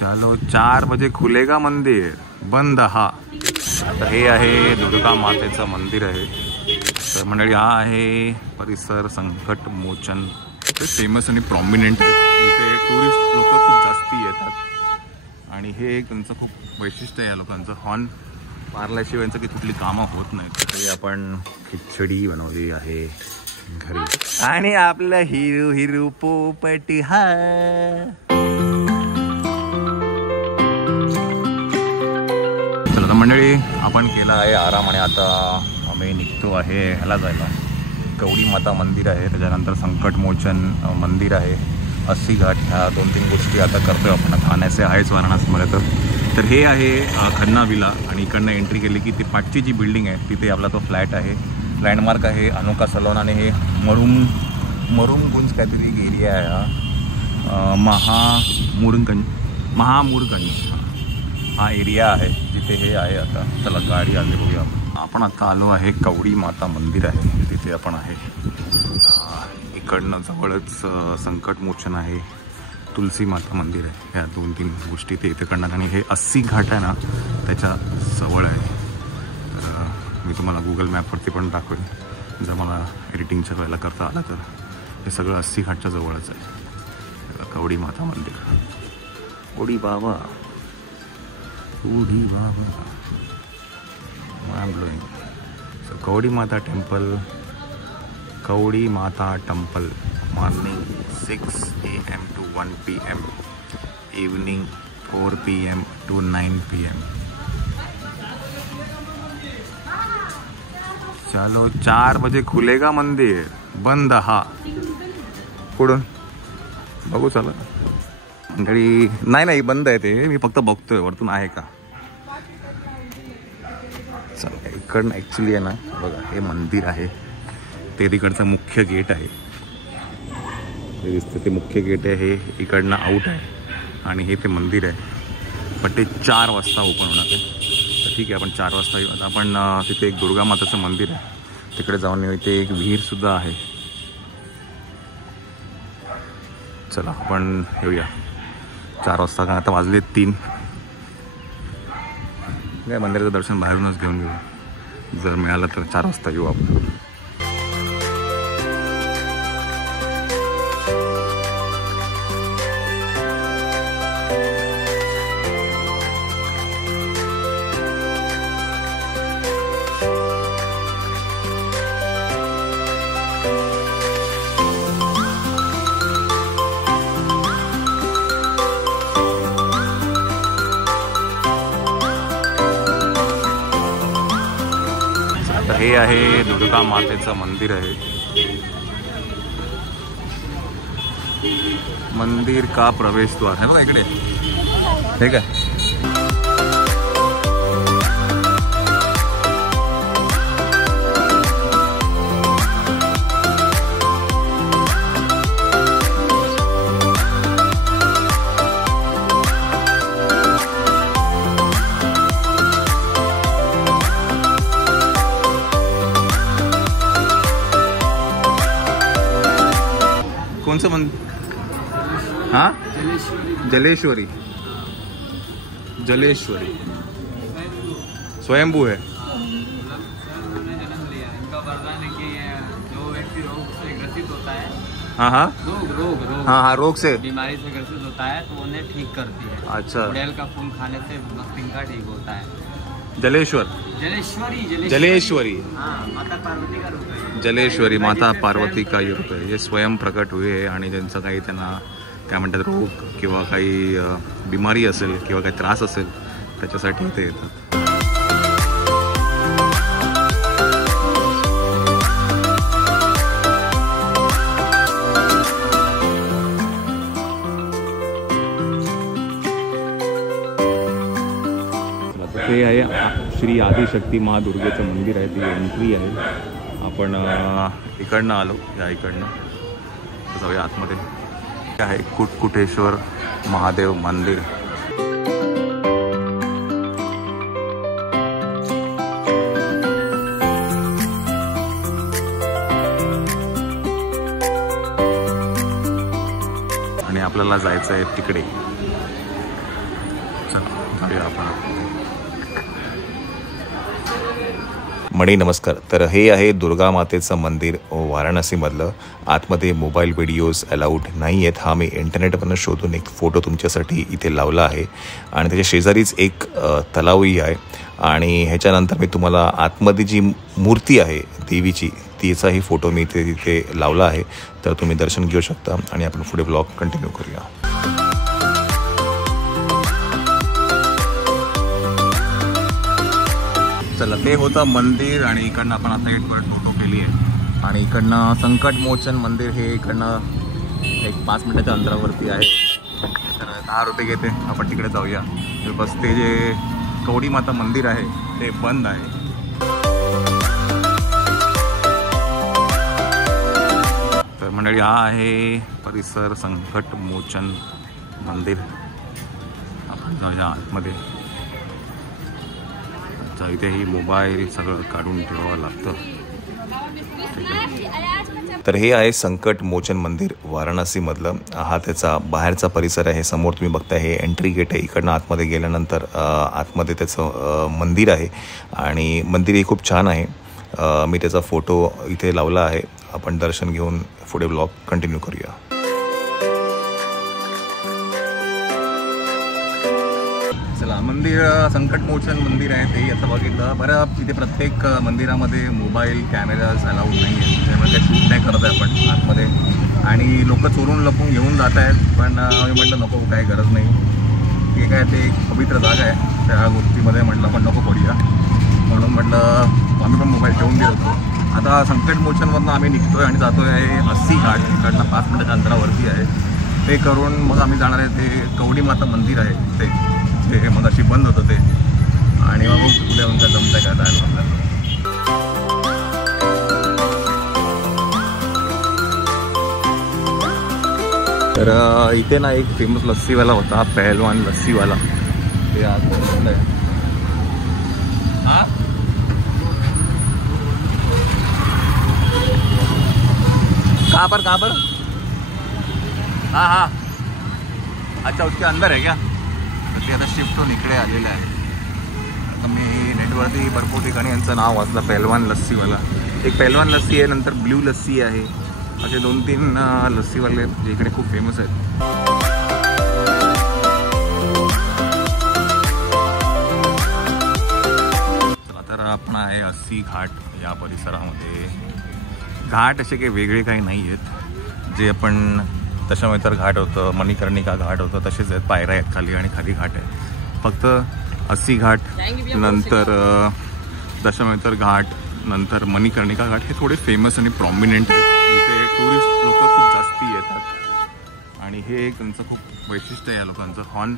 चलो 4 बजे खुलेगा मंदिर, बंद हा. आता हे आहे दुर्गा मातेचं मंदिर आहे. तर मंडळी हा आहे परिसर संकट मोचन. ते फेमस आणि प्रॉमिनंट आहे. इथे टुरिस्ट लोक खूप जास्ती येतात आणि हे एक त्यांचं खूप वैशिष्ट्य आहे या लोकांचं. हॉर्न मारल्याशिवाय यांचं की कुठली कामं होत नाहीत. तरी आपण खिचडी बनवली आहे घरी आणि आपला हिरू हिरू पोपट हा. चला मंडळी आपण केला आहे आराम आणि आता आम्ही निघतो आहे ह्याला जायला. कवडी माता मंदिर आहे, त्याच्यानंतर संकटमोचन मंदिर आहे, 80 घाट. ह्या 2-3 गोष्टी आता करतोय आपण. खाण्याचे आहेच वाराणसीमध्ये. तर हे आहे खन्ना विला आणि इकडनं एंट्री केली की ती पाठची जी बिल्डिंग आहे तिथे आपला तो फ्लॅट आहे. लँडमार्क आहे अनुका सलोन आणि हे मरुमगुंज काहीतरी एक एरिया आहे हा. महामुरगंज हा एरिया आहे जिथे हे आहे. आता चला गाडी आली बघूया. आपण आता आलो आहे कवडी माता मंदिर आहे तिथे आपण आहे. इकडनं जवळच संकटमोचन आहे, तुलसी माता मंदिर आहे. ह्या 2-3 गोष्टी ते इथे करणार आणि हे 80 घाट आहे ना त्याच्या जवळ आहे. मी तुम्हाला गुगल मॅपवरती पण दाखवेन जर मला एडिटिंगच्या वेळेला करता आला तर. हे सगळं 80 घाटच्या जवळच आहे. कवडी माता मंदिर. ओडी बाबा I'm blowing. So Kavadi Mata Temple, Kavadi Mata Temple, morning 6 AM to 1 PM, evening 4 PM to 9 PM. चलो 4 बजे खुलेगा मंदिर, बंद हा. पुढून बघू चला मंडळी. नाही बंद आहे ते, मी फक्त बघतोय वरतून आहे का. चला इकडनं ॲक्च्युली आहे ना बघा हे मंदिर आहे. ते तिकडचं मुख्य गेट आहे. ते दिसतं ते मुख्य गेट आहे. हे इकडनं आऊट आहे आणि हे ते मंदिर आहे. पण ते 4 वाजता ओपन होणार आहे. तर ठीक आहे आपण 4 वाजता येऊ. आता आपण तिथे एक दुर्गा माताचं मंदिर आहे तिकडे जाऊन येऊ. इथे एक विहीरसुद्धा आहे. चला आपण येऊया 4 वाजता. का आता वाजले 3. काय मंदिराचं दर्शन बाहेरूनच घेऊन घेऊ. जर मिळालं तर 4 वाजता येऊ आपण. हे आहे दुर्गा मातेचं मंदिर आहे. मंदिर का प्रवेशद्वार आहे बघा इकडे. ठीक आहे. कौन सा मंदिर? हाँ जलेश्वरी. जलेश्वरी स्वयंभू है. हाँ हाँ रोग से बीमारी से ग्रसित होता है तो उन्हें ठीक करती है. अच्छा. गुड़हल का फूल खाने से मस्तिष्क ठीक होता है. जलेश्वरी माता पार्वती का रूप है. जलेश्वरी माता पार्वती का रूप आहे. हे स्वयं प्रकट हुए आणि त्यांचं काही त्यांना काय म्हणतात रोग किंवा काही बिमारी असेल किंवा काही त्रास असेल त्याच्यासाठी इथे येतात. हे आहे श्री आदिशक्ती महादुर्गेचं मंदिर आहे. ती एंट्री आहे. आपण इकडनं आलो. या इकडनं जाऊया आतमध्ये. आहे कुटकुटेश्वर महादेव मंदिर. आणि आपल्याला जायचं आहे तिकडे. चला जाऊया आपण. मणी नमस्कार. तर हे आहे दुर्गा मातेचं मंदिर वाराणसीमधलं. आतमध्ये मोबाईल व्हिडिओज अलाउड नाही आहेत. हा मी इंटरनेटवरून शोधून एक फोटो तुमच्यासाठी इथे लावला आहे आणि त्याच्या शेजारीच एक तलावही आहे. आणि ह्याच्यानंतर मी तुम्हाला आतमध्ये जी मूर्ती आहे देवीची तिचाही फोटो मी तिथे लावला आहे. तर तुम्ही दर्शन घेऊ शकता आणि आपण पुढे ब्लॉग कंटिन्यू करूया. चला ते होतं मंदिर आणि इकडनं आपण आता एक फोटो केली आहे आणि इकडनं संकटमोचन मंदिर हे इकडनं एक 5 मिनिटाच्या अंतरावरती आहे. तर 10 रुपये घेते. आपण तिकडे जाऊया. बस ते जे कवडी माता मंदिर आहे ते बंद आहे. तर मंडळी हा आहे परिसर संकटमोचन मंदिर. आपण जाऊया आतमध्ये. इथेही मोबाईल सगळं काढून ठेवावं लागतं. तर हे आहे संकटमोचन मंदिर वाराणसीमधलं. हा त्याचा बाहेरचा परिसर आहे. समोर तुम्ही बघताय हे एंट्री गेट आहे. इकडनं आतमध्ये गेल्यानंतर आतमध्ये त्याचं मंदिर आहे आणि मंदिरही खूप छान आहे. मी त्याचा फोटो इथे लावला आहे. आपण दर्शन घेऊन पुढे ब्लॉग कंटिन्यू करूया. चला मंदिर संकटमोचन मंदिर आहे ते आता बघितलं. बरं तिथे प्रत्येक मंदिरामध्ये मोबाईल कॅमेराज अलाउड नाही आहे. त्यामुळे काही शूट नाही करत आहे आपण आतमध्ये आणि लोक चोरून लपून घेऊन जात आहेत. पण मी म्हटलं नको, काही गरज नाही. ते काय ते एक पवित्र जागा आहे. त्या गोष्टीमध्ये म्हटलं आपण नको पडूया म्हणून म्हटलं आम्ही पण मोबाईल ठेवून गेलो होतो. आता संकटमोचनमधून आम्ही निघतो आहे आणि जातो आहे अस्सी घाट. इकडनं 5 मिनिटाच्या अंतरावरती आहे. ते करून मग आम्ही जाणार आहे ते कवडी माता मंदिर आहे ते मग अशी बंद होतं ते आणि मग उद्या म्हणता जमतं का जायला. तर इथे ना एक फेमस लस्सीवाला होता, पहलवान लस्सीवाला. ते आज बंद आहे. कहाँ पर हाँ हाँ अच्छा उसके अंदर है क्या? ते आता शिफ्ट होऊन इकडे आलेलं आहे. आता मी नेटवरती भरपूर ठिकाणी यांचं नाव वाचलं, पहलवान लस्सीवाला. एक पहलवान लस्सी आहे, नंतर ब्ल्यू लस्सी आहे. असे 2-3 लस्सीवाले जे इकडे खूप फेमस आहेत. तर आपण आहे अस्सी घाट या परिसरामध्ये. घाट असे काही वेगळे काही नाही आहेत. जे आपण दशमेतर घाट होतं, मणिकर्णिका घाट होतं तसेच आहेत. पायऱ्या आहेत खाली आणि खाली घाट आहे. फक्त अस्सी घाट, नंतर दशमेतर घाट, नंतर मणिकर्णिका घाट हे थोडे फेमस आणि प्रॉमिनंट आहेत. इथे टुरिस्ट लोक खूप जास्ती येतात आणि हे एक त्यांचं खूप वैशिष्ट्य आहे या लोकांचं. हॉर्न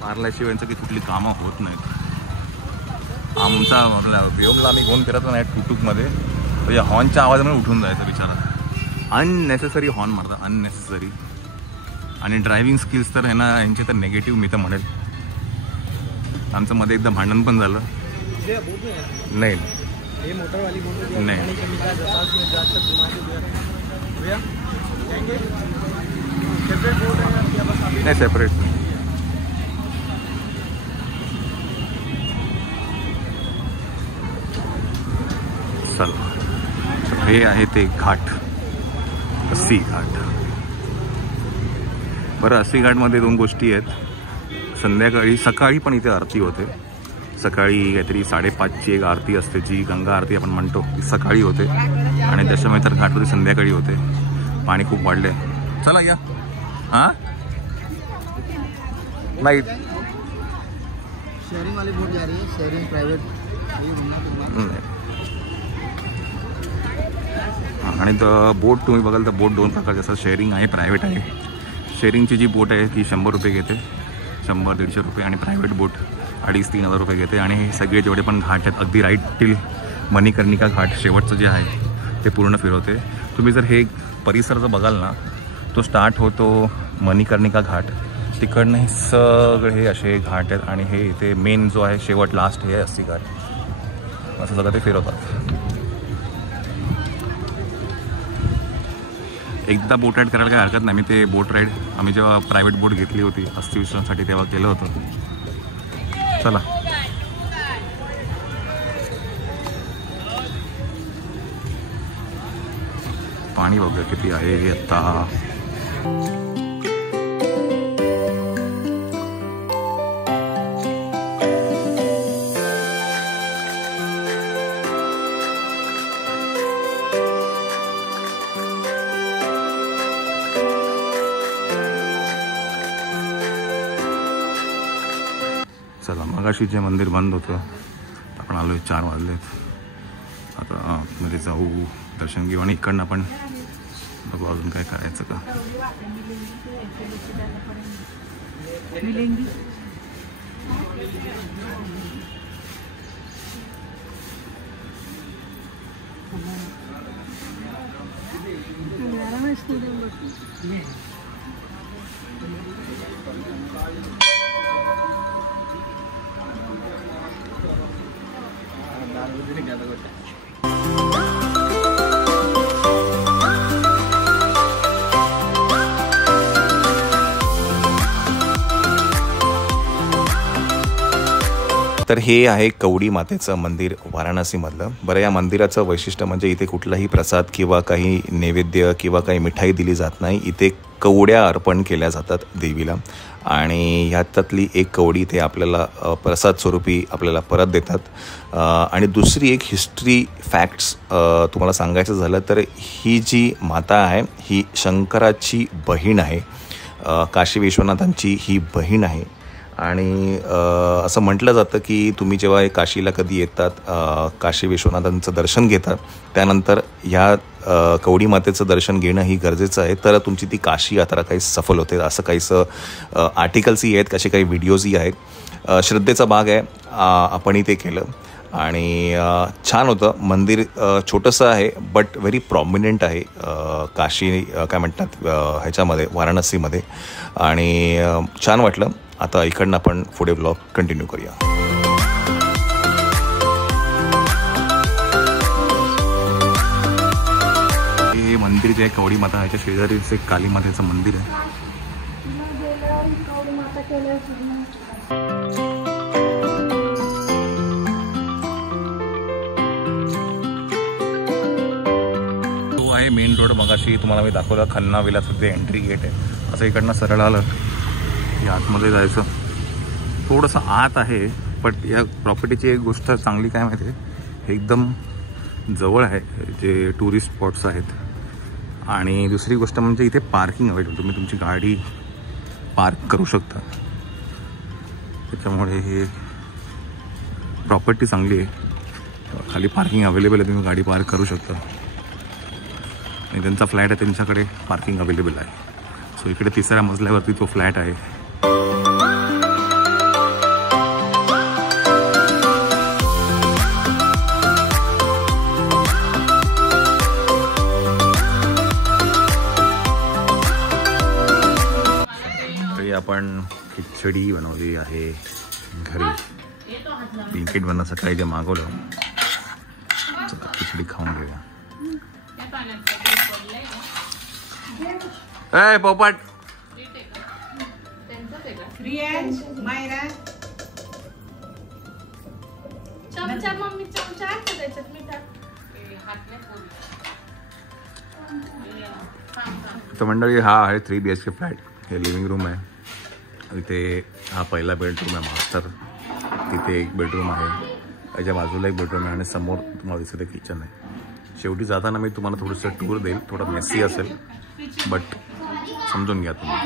मारल्याशिवाय यांचं की कुठली कामं होत नाहीत. आमचा व्योमला आम्ही घेऊन फिरत नाही टुकटुकमध्ये, तर या हॉर्नच्या आवाजामुळे उठून जायचं बिचारा. अननेसेसरी हॉर्न मारतात, अननेसेसरी. आणि ड्रायव्हिंग स्किल्स तर आहे ना यांचे तर नेगेटिव्ह मी तर म्हणेल. आमचं मध्ये एकदा भांडण पण झालं. नाही नाही सेपरेट. चला हे आहे ते घाट, अस्सी घाट. बरं अस्सी घाटमध्ये 2 गोष्टी आहेत. संध्याकाळी सकाळी पण इथे आरती होते. सकाळी काहीतरी 5:30ची एक आरती असते, जी गंगा आरती आपण म्हणतो, ती सकाळी होते. आणि दशमेतर घाटमध्ये संध्याकाळी होते. पाणी खूप वाढले. चला या. हां नाही शेयरिंग वाली बोट जा रही है, शेयरिंग प्राइवेट. आणि बोट तुम्ही बघाल तर बोट 2 प्रकारचे असतात. शेअरिंग आहे, प्रायव्हेट आहे. शेअरिंगची जी बोट आहे ती 100 रुपये घेते, 100-150 रुपये. आणि प्रायव्हेट बोट 2,500-3,000 रुपये घेते. आणि हे सगळे जेवढे पण घाट आहेत अगदी राईट टिल मणिकर्णिका घाट शेवटचं जे आहे ते पूर्ण फिरवते. तुम्ही जर हे परिसर जर बघाल ना, तो स्टार्ट होतो मणिकर्णिका घाट, तिकडनं हे सगळे हे असे घाट आहेत. आणि हे इथे मेन जो आहे शेवट लास्ट हे अस्सी घाट, असं सगळं ते फिरवतात. एकदा बोट राईड करायला काही हरकत नाही. मी ते बोट राईड आम्ही जेव्हा प्रायव्हेट बोट घेतली होती अस्सी विश्रांसाठी तेव्हा केलं होतं. चला पाणी बघूया किती आहे आता. चला मगाशी जे मंदिर बंद होतं आपण आलो 4 वाजलेत. आता मध्ये जाऊ, दर्शन घेऊ आणि इकडनं आपण बघू अजून काय करायचं का. तर हे आहे कवडी मातेचं मंदिर वाराणसीमधलं. बरं, या मंदिराचं वैशिष्ट्य म्हणजे इथे कुठलाही प्रसाद किंवा काही नैवेद्य किंवा काही मिठाई दिली जात नाही. इथे कवड्या अर्पण केल्या जातात देवीला आणि ह्याच्यातली एक कवडी ते आपल्याला प्रसाद स्वरूपी आपल्याला परत देतात. आणि दुसरी एक हिस्ट्री फॅक्ट्स तुम्हाला सांगायचं झालं तर ही जी माता आहे ही शंकराची बहीण आहे, काशी विश्वनाथांची ही बहीण आहे. आणि असं म्हटलं जातं की तुम्ही जेव्हा काशीला कधी येतात, काशी विश्वनाथांचं दर्शन घेतात, त्यानंतर ह्या कवडी मातेचं दर्शन घेणं ही गरजेचं आहे, तर तुमची ती काशी यात्रा काही सफल होते. असं काहीसं आर्टिकल्सही आहेत, कसे काही व्हिडिओजही आहेत. श्रद्धेचा भाग आहे, आपणही ते केलं आणि छान होतं. मंदिर छोटंसं आहे बट व्हेरी प्रॉमिनंट आहे काशी काय म्हणतात ह्याच्यामध्ये वाराणसीमध्ये आणि छान वाटलं. आता इकडनं आपण पुढे ब्लॉग कंटिन्यू करूया. हे मंदिर जे आहे कवडी माता ह्याच्या शेजारीच एक काली मातेचं मंदिर आहे. तो आहे मेन रोड. मगाशी तुम्हाला मी दाखवला खन्ना विलाचं ते एंट्री गेट आहे. असं इकडनं सरळ आलं की आतमध्ये जायचं. थोडंसं आत आहे पण या प्रॉपर्टीची एक गोष्ट चांगली काय माहिती आहे, हे एकदम जवळ आहे जे टुरिस्ट स्पॉट्स आहेत. आणि दुसरी गोष्ट म्हणजे इथे पार्किंग अवेलेबल, तुम्ही तुमची गाडी पार्क करू शकता. त्याच्यामुळे हे प्रॉपर्टी चांगली आहे. खाली पार्किंग अवेलेबल आहे, तुम्ही गाडी पार्क करू शकता. आणि त्यांचा फ्लॅट आहे, त्यांच्याकडे पार्किंग अवेलेबल आहे. सो इकडे 3ऱ्या मजल्यावरती तो फ्लॅट आहे. आपण खिचडी बनवली आहे घरी. ब्लिंकिटवरनं सकाळी जे मागवलं, चला खिचडी खाऊन घेऊया. ए पोपट तर मंडळी हा आहे 3 BHK फ्लॅट. हे लिव्हिंग रूम आहे. इथे हा पहिला बेडरूम आहे मास्टर. तिथे एक बेडरूम आहे, त्याच्या बाजूला एक बेडरूम आहे आणि समोर तुम्हाला दिसतं किचन आहे. शेवटी जाताना मी तुम्हाला थोडंसं टूर देईल. थोडं मेसी असेल बट समजून घ्या तुम्ही.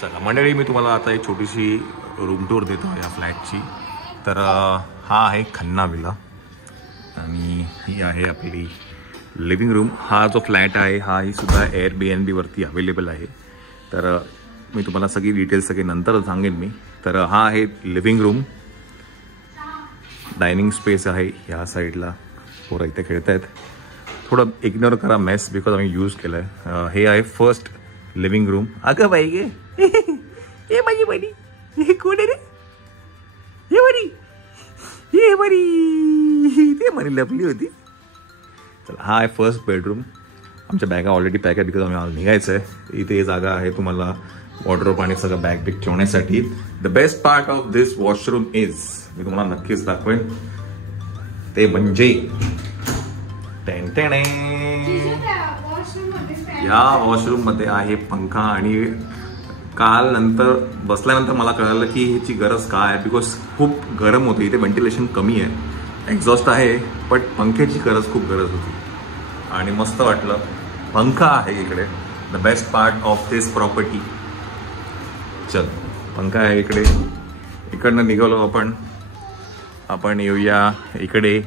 चला मंडळी, मी तुम्हाला आता एक छोटीशी रूम टूर देतो या फ्लॅटची. तर हा आहे खन्ना विला आणि ही आहे आपली लिव्हिंग रूम. हा जो फ्लॅट आहे हा ही सुद्धा Airbnb-वरती अवेलेबल आहे. तर मी तुम्हाला सगळी डिटेल्स सगळे नंतर सांगेन मी. तर हा आहे लिव्हिंग रूम. डायनिंग स्पेस आहे ह्या साईडला. पोरं इथे खेळत आहेत. थोडं इग्नोर करा मेस बिकॉज आम्ही यूज केलं आहे. हे आहे फर्स्ट लिव्हिंग रूम. अगं बाई गे, हे माझी बरी, हे कोण आहे रे, हे बरी, हे बरी, ते म्हणे लपली होती. चला हा आहे फर्स्ट बेडरूम. आमच्या बॅगा ऑलरेडी पॅक आहे बिकॉज आम्ही निघायचं आहे. इथे जागा आहे तुम्हाला वॉर्डरोब आणि सगळं बॅग बिग ठेवण्यासाठी. The best part of this washroom is, मी तुम्हाला नक्कीच दाखवेन, ते म्हणजे या वॉशरूम मध्ये आहे पंखा. आणि काल नंतर बसल्यानंतर मला कळालं की ह्याची गरज काय आहे, बिकॉज खूप गरम होते इथे, व्हेंटिलेशन कमी आहे, एक्झॉस्ट आहे, बट पंख्याची खूप गरज होती आणि मस्त वाटलं. पंखा आहे इकडे, the best part of this property. चल, पंखा आहे इकडे. इकडनं निघालो आपण येऊया इकडे.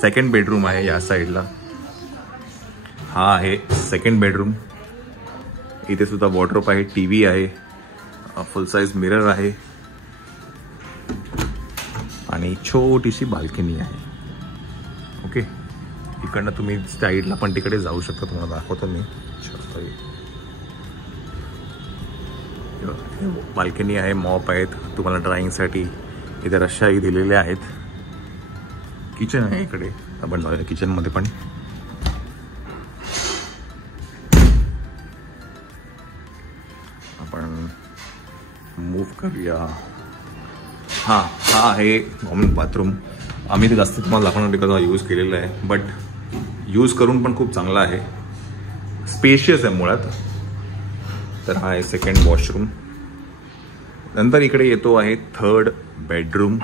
सेकंड बेडरूम आहे या साईडला. हा आहे सेकंड बेडरूम. इथे सुद्धा वॉर्डरोब आहे, टीव्ही आहे, फुल साईज मिरर आहे आणि छोटीशी बाल्कनी आहे. ओके, इकडनं तुम्ही साईडला पण तिकडे जाऊ शकता, तुम्हाला दाखवतो मी. बाल्कनी आहे, मॉप आहेत तुम्हाला ड्राइंगसाठी, इथे रश्शाही दिलेल्या आहेत. किचन आहे इकडे, आपण जाऊया किचनमध्ये पण. आपण मूव्ह करूया. हा आहे कॉमन बाथरूम. आम्ही ते जास्त तुम्हाला दाखवणार बिकॉज हा यूज केलेला आहे, बट यूज करून पण खूप चांगला आहे, स्पेशियस आहे मुळात. तर हा आहे सेकंड वॉशरूम. नंतर इकडे येतो आहे थर्ड बेडरूम.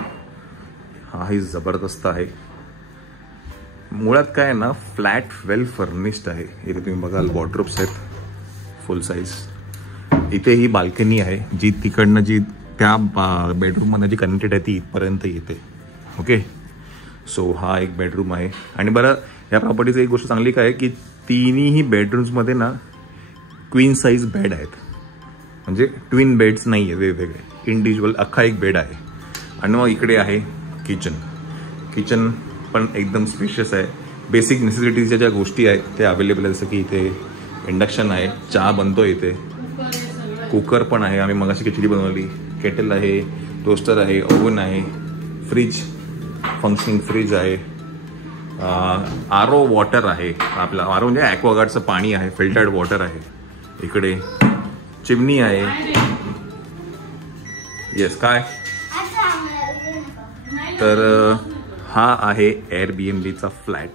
हाही जबरदस्त आहे. मुळात काय आहे ना, फ्लॅट वेल फर्निश्ड आहे. इथे तुम्ही बघाल वॉर्डरोब्स आहेत फुल साईज. इथे ही बाल्कनी आहे जी तिकडनं जी त्या बेडरूममध्ये जी कनेक्टेड आहे ती इथपर्यंत येते. ओके, सो हा एक बेडरूम आहे. आणि बरं, या प्रॉपर्टीची एक गोष्ट चांगली काय आहे की तिन्ही बेडरूम्समध्ये ना क्वीन साईज बेड आहेत, म्हणजे ट्विन बेड्स नाही आहे, वेगवेगळे इंडिव्हिज्युअल अख्खा एक बेड आहे. आणि मग इकडे आहे किचन पण एकदम स्पेशियस आहे. बेसिक नेसेसिटीजच्या ज्या गोष्टी आहेत त्या अवेलेबल आहे, जसं की इथे इंडक्शन आहे, चहा बनतो इथे, कुकर पण आहे, आम्ही मगाशी खिचडी बनवली, केटल आहे, टोस्टर आहे, ओव्हन आहे, फ्रीज, फंक्शनिंग फ्रीज आहे, आरो वॉटर आहे. आपला आरो म्हणजे ॲक्वागार्डचं पाणी आहे, फिल्टर्ड वॉटर आहे. इकडे चिमणी आहे. येस, काय तर हा आहे एअरबीएनबीचा फ्लॅट.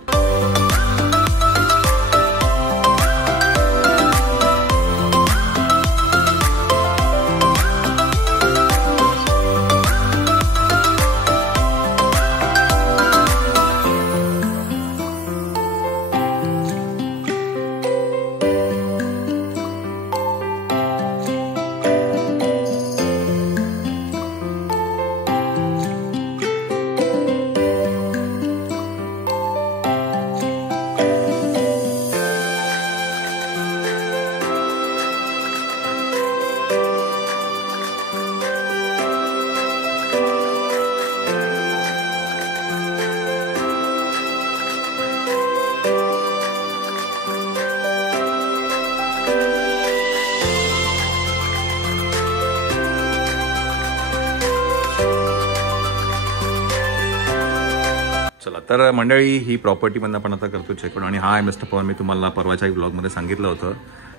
चला तर मंडळी, ही प्रॉपर्टीमधनं आपण आता करतो चेक. आणि हा आहे मिस्टर पवन. मी तुम्हाला परवाच्या ब्लॉगमध्ये सांगितलं होतं.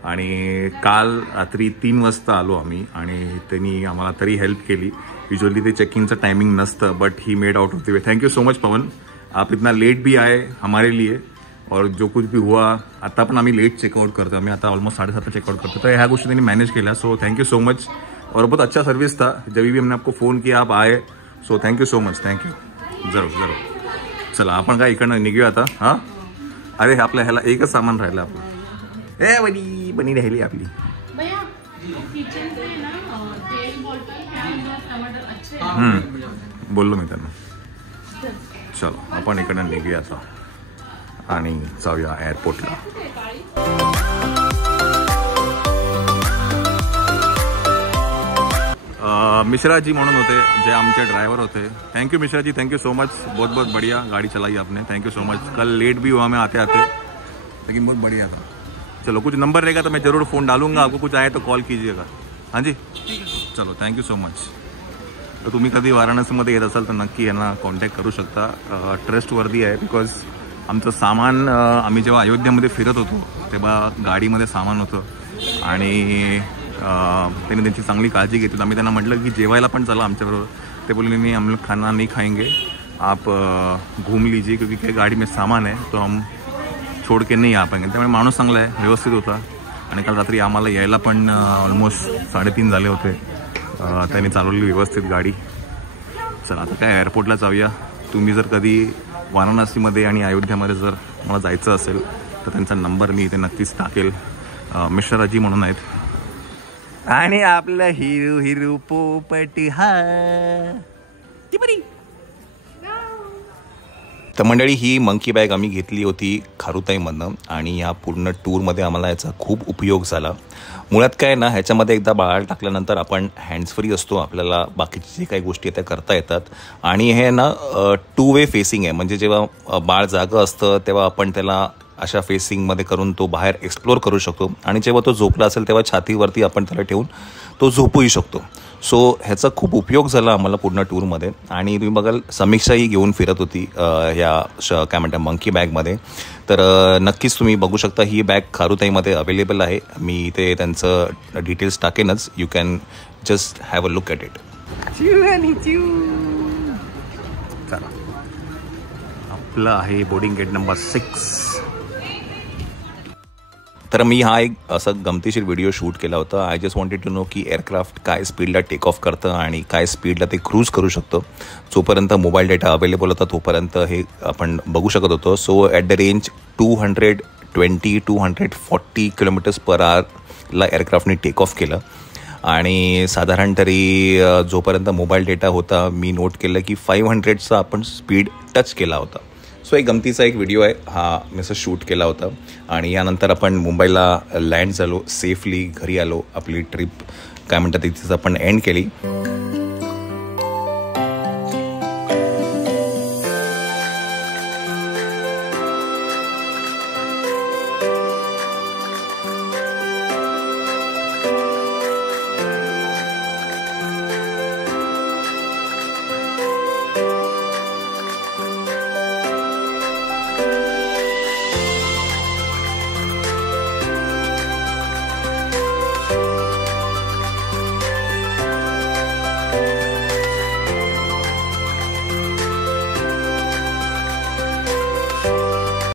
आणि काल रात्री 3 वाजता आलो आम्ही आणि त्यांनी आम्हाला तरी हेल्प केली. यूजुअली ते चेकिंगचं टायमिंग नसतं, but he made out of the way. Thank you so much Pavan, आप इतना लेट भी आए हमारे लिए, और जो कुछ भी हुआ, आता पण आम्ही लेट चेकआउट करतो, आम्ही आता ऑलमोस्ट 7:30 चेकआउट करतो. तर ह्या गोष्टी त्यांनी मॅनेज केल्या. So thank you so much, और बहुत अच्छा सर्विस था. जब भी हमने आपको फ़ोन किया आप आए, so thank you so much. Thank you. जरूर. चला आपण काय इकडनं निघूया आता. हां, अरे आपल्या ह्याला एकच सामान राहिलं आपलं. बनी राहिली आपली. बोललो मी त्यांना. चलो आपण इकडनं निघूया आता आणि जाऊया एअरपोर्टला. मिश्रा जी म्हणून होते, जे आमचे ड्राइवर होते. Thank you Mishra ji, thank you so much. बहुत बहुत बढ़िया गाड़ी चलाई आपने, थैंक यू सो मच. कल लेट भी हुआ मैं आते आते, लेकिन बहुत बढ़िया था. चलो, कुछ नंबर रहेगा तो मैं ज़रूर फ़ोन डालूंगा आपको, कुछ आए तो कॉल कीजिएगा. हाँ जी, चलो थैंक यू सो मच. तर तुम्ही कधी वाराणसीमध्ये येत असाल तर नक्की यांना कॉन्टॅक्ट करू शकता. ट्रस्टवर्दी आहे, बिकॉज आमचं सामान आम्ही जेव्हा अयोध्यामध्ये फिरत होतो तेव्हा गाडीमध्ये सामान होतं आणि त्यांनी त्यांची चांगली काळजी घेतली. आम्ही त्यांना म्हटलं की जेवायला पण चला आमच्याबरोबर. ते बोलले नहीं, हम लोग खाना नहीं खाएंगे, आप घूम लीजिए क्योंकि क्या गाड़ी में सामान है तो हम छोड़ के नहीं आ पाएंगे. त्यामुळे माणूस चांगला आहे, व्यवस्थित होता. आणि काल रात्री आम्हाला यायला पण ऑलमोस्ट 3:30 झाले होते. त्यांनी चालवली व्यवस्थित गाडी. चला आता काय एअरपोर्टला जाऊया. तुम्ही जर कधी वाराणसीमध्ये आणि अयोध्यामध्ये जर मला जायचं असेल तर त्यांचा नंबर मी इथे नक्कीच टाकेल. मिश्राजी म्हणून आहेत. आणि आपलं हिरू पोपटी हा. तर मंडळी, ही मंकी बॅग आम्ही घेतली होती खारुताईमधनं आणि या पूर्ण टूरमध्ये आम्हाला याचा खूप उपयोग झाला. मुळात काय ना, ह्याच्यामध्ये एकदा बाळाला टाकल्यानंतर आपण हँड्स फ्री असतो, आपल्याला बाकीची जे काही गोष्टी त्या करता येतात. आणि हे ना 2 वे फेसिंग आहे, म्हणजे जेव्हा बाळ जागं असतं तेव्हा आपण त्याला अशा फेसिंगमध्ये करून तो बाहेर एक्सप्लोर करू शकतो आणि जेव्हा तो झोपला असेल तेव्हा छातीवरती आपण त्याला ठेवून तो झोपूही शकतो. सो ह्याचा खूप उपयोग झाला आम्हाला पूर्ण टूरमध्ये. आणि तुम्ही बघाल समीक्षाही घेऊन फिरत होती ह्या काय म्हणतात मंकी बॅगमध्ये. तर नक्कीच तुम्ही बघू शकता, ही बॅग खारुताईमध्ये अवेलेबल आहे. मी इथे त्यांचं डिटेल्स टाकेनच, you can just have a look at it. चला, आपलं आहे बोर्डिंग गेट नंबर 6. तर मी हा एक असा गमतीशीर व्हिडिओ शूट केला होता. I just wanted to know की एअरक्राफ्ट काय स्पीडला टेक ऑफ करतं आणि काय स्पीडला ते क्रूज करू शकतं. जोपर्यंत मोबाईल डेटा अवेलेबल होता तोपर्यंत हे आपण बघू शकत होतो. So at the range 220-240 km/h एअरक्राफ्टने टेक ऑफ केलं. आणि साधारण तरी जोपर्यंत मोबाईल डेटा होता मी नोट केलं की 500चा आपण स्पीड टच केला होता. सो एक गमतीचा एक व्हिडिओ आहे हा, मी असं शूट केला होता. आणि यानंतर आपण मुंबईला लँड झालो, सेफली घरी आलो. आपली ट्रिप काय म्हणतात तिथेच आपण एंड केली.